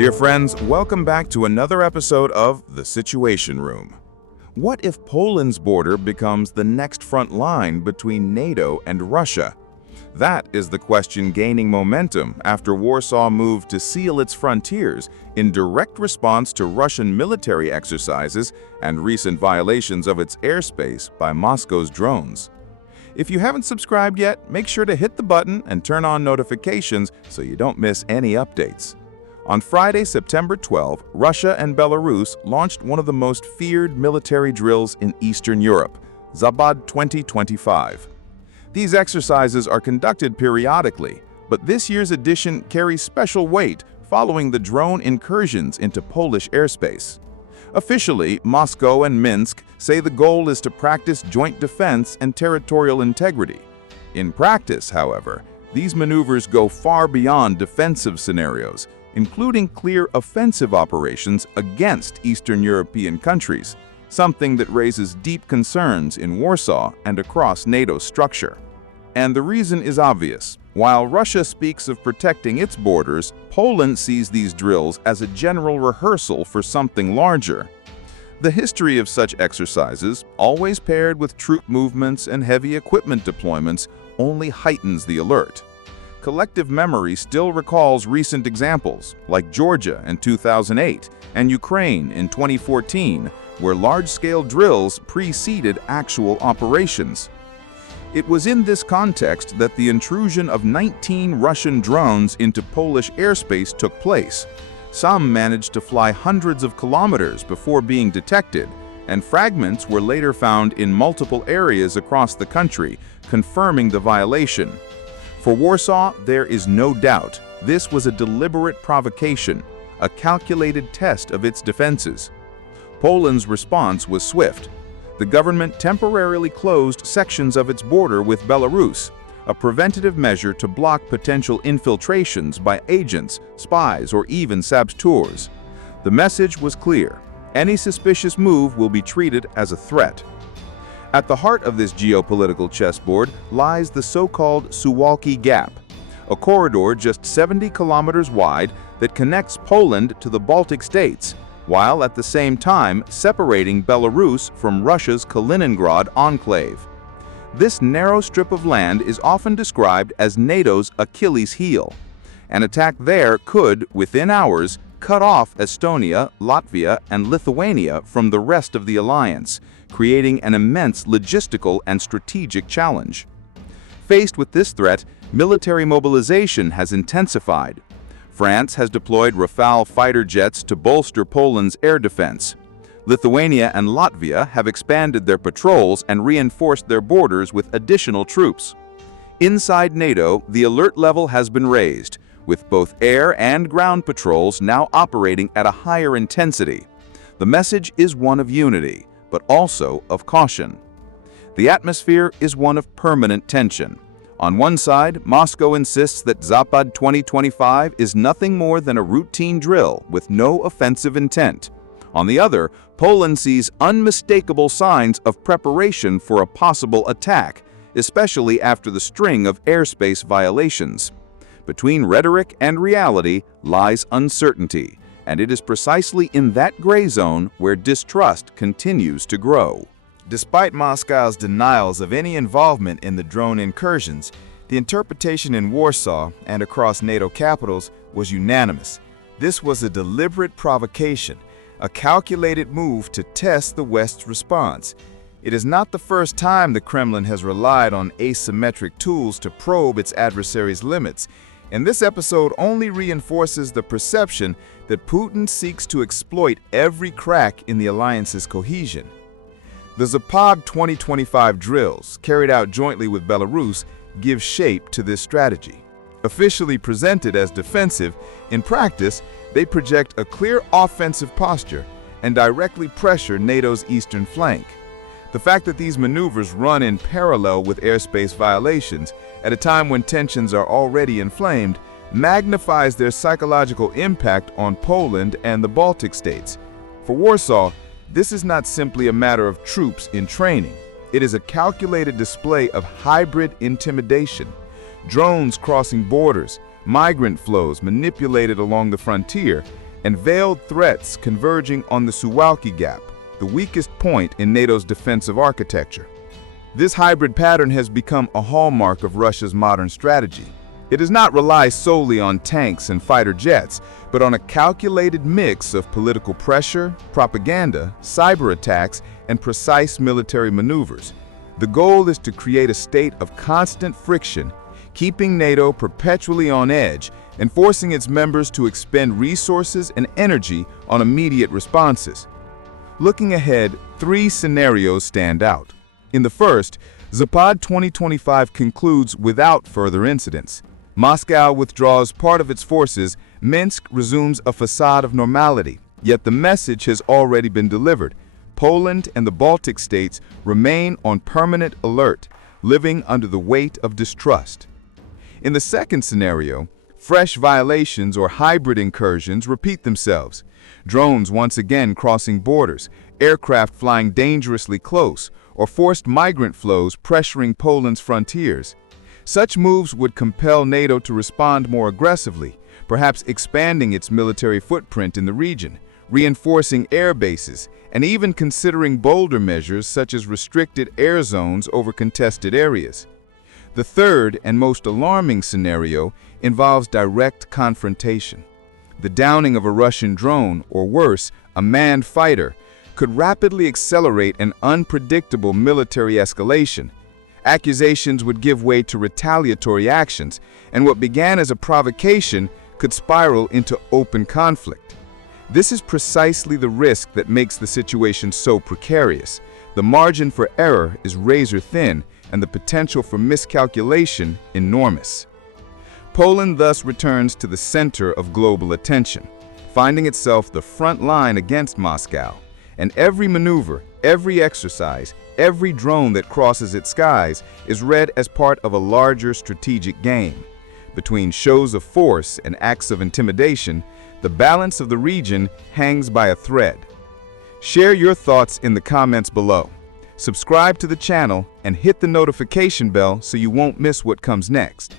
Dear friends, welcome back to another episode of The Situation Room. What if Poland's border becomes the next front line between NATO and Russia? That is the question gaining momentum after Warsaw moved to seal its frontiers in direct response to Russian military exercises and recent violations of its airspace by Moscow's drones. If you haven't subscribed yet, make sure to hit the button and turn on notifications so you don't miss any updates. On Friday, September 12, Russia and Belarus launched one of the most feared military drills in Eastern Europe, Zapad 2025. These exercises are conducted periodically, but this year's edition carries special weight following the drone incursions into Polish airspace. Officially, Moscow and Minsk say the goal is to practice joint defense and territorial integrity. In practice, however, these maneuvers go far beyond defensive scenarios, including clear offensive operations against Eastern European countries, something that raises deep concerns in Warsaw and across NATO's structure. And the reason is obvious. While Russia speaks of protecting its borders, Poland sees these drills as a general rehearsal for something larger. The history of such exercises, always paired with troop movements and heavy equipment deployments, only heightens the alert. Collective memory still recalls recent examples, like Georgia in 2008 and Ukraine in 2014, where large-scale drills preceded actual operations. It was in this context that the intrusion of 19 Russian drones into Polish airspace took place. Some managed to fly hundreds of kilometers before being detected, and fragments were later found in multiple areas across the country, confirming the violation. For Warsaw, there is no doubt this was a deliberate provocation, a calculated test of its defenses. Poland's response was swift. The government temporarily closed sections of its border with Belarus, a preventative measure to block potential infiltrations by agents, spies, or even saboteurs. The message was clear: any suspicious move will be treated as a threat. At the heart of this geopolitical chessboard lies the so-called Suwałki Gap, a corridor just 70 kilometers wide that connects Poland to the Baltic states, while at the same time separating Belarus from Russia's Kaliningrad enclave. This narrow strip of land is often described as NATO's Achilles heel. An attack there could, within hours, cut off Estonia, Latvia, and Lithuania from the rest of the alliance, creating an immense logistical and strategic challenge. Faced with this threat, military mobilization has intensified. France has deployed Rafale fighter jets to bolster Poland's air defense. Lithuania and Latvia have expanded their patrols and reinforced their borders with additional troops. Inside NATO, the alert level has been raised, with both air and ground patrols now operating at a higher intensity. The message is one of unity, but also of caution. The atmosphere is one of permanent tension. On one side, Moscow insists that Zapad 2025 is nothing more than a routine drill with no offensive intent. On the other, Poland sees unmistakable signs of preparation for a possible attack, especially after the string of airspace violations. Between rhetoric and reality lies uncertainty, and it is precisely in that gray zone where distrust continues to grow. Despite Moscow's denials of any involvement in the drone incursions, the interpretation in Warsaw and across NATO capitals was unanimous. This was a deliberate provocation, a calculated move to test the West's response. It is not the first time the Kremlin has relied on asymmetric tools to probe its adversary's limits, and this episode only reinforces the perception that Putin seeks to exploit every crack in the alliance's cohesion. The Zapad 2025 drills, carried out jointly with Belarus, give shape to this strategy. Officially presented as defensive, in practice, they project a clear offensive posture and directly pressure NATO's eastern flank. The fact that these maneuvers run in parallel with airspace violations at a time when tensions are already inflamed magnifies their psychological impact on Poland and the Baltic states. For Warsaw, this is not simply a matter of troops in training. It is a calculated display of hybrid intimidation. Drones crossing borders, migrant flows manipulated along the frontier, and veiled threats converging on the Suwałki Gap, the weakest point in NATO's defensive architecture. This hybrid pattern has become a hallmark of Russia's modern strategy. It does not rely solely on tanks and fighter jets, but on a calculated mix of political pressure, propaganda, cyber attacks, and precise military maneuvers. The goal is to create a state of constant friction, keeping NATO perpetually on edge and forcing its members to expend resources and energy on immediate responses. Looking ahead, 3 scenarios stand out. In the first, Zapad 2025 concludes without further incidents. Moscow withdraws part of its forces, Minsk resumes a facade of normality, yet the message has already been delivered. Poland and the Baltic states remain on permanent alert, living under the weight of distrust. In the second scenario, fresh violations or hybrid incursions repeat themselves. Drones once again crossing borders, aircraft flying dangerously close, or forced migrant flows pressuring Poland's frontiers. Such moves would compel NATO to respond more aggressively, perhaps expanding its military footprint in the region, reinforcing air bases, and even considering bolder measures such as restricted air zones over contested areas. The third and most alarming scenario involves direct confrontation. The downing of a Russian drone, or worse, a manned fighter, could rapidly accelerate an unpredictable military escalation. Accusations would give way to retaliatory actions, and what began as a provocation could spiral into open conflict. This is precisely the risk that makes the situation so precarious. The margin for error is razor thin, and the potential for miscalculation enormous. Poland thus returns to the center of global attention, finding itself the front line against Moscow. And every maneuver, every exercise, every drone that crosses its skies is read as part of a larger strategic game. Between shows of force and acts of intimidation, the balance of the region hangs by a thread. Share your thoughts in the comments below. Subscribe to the channel and hit the notification bell so you won't miss what comes next.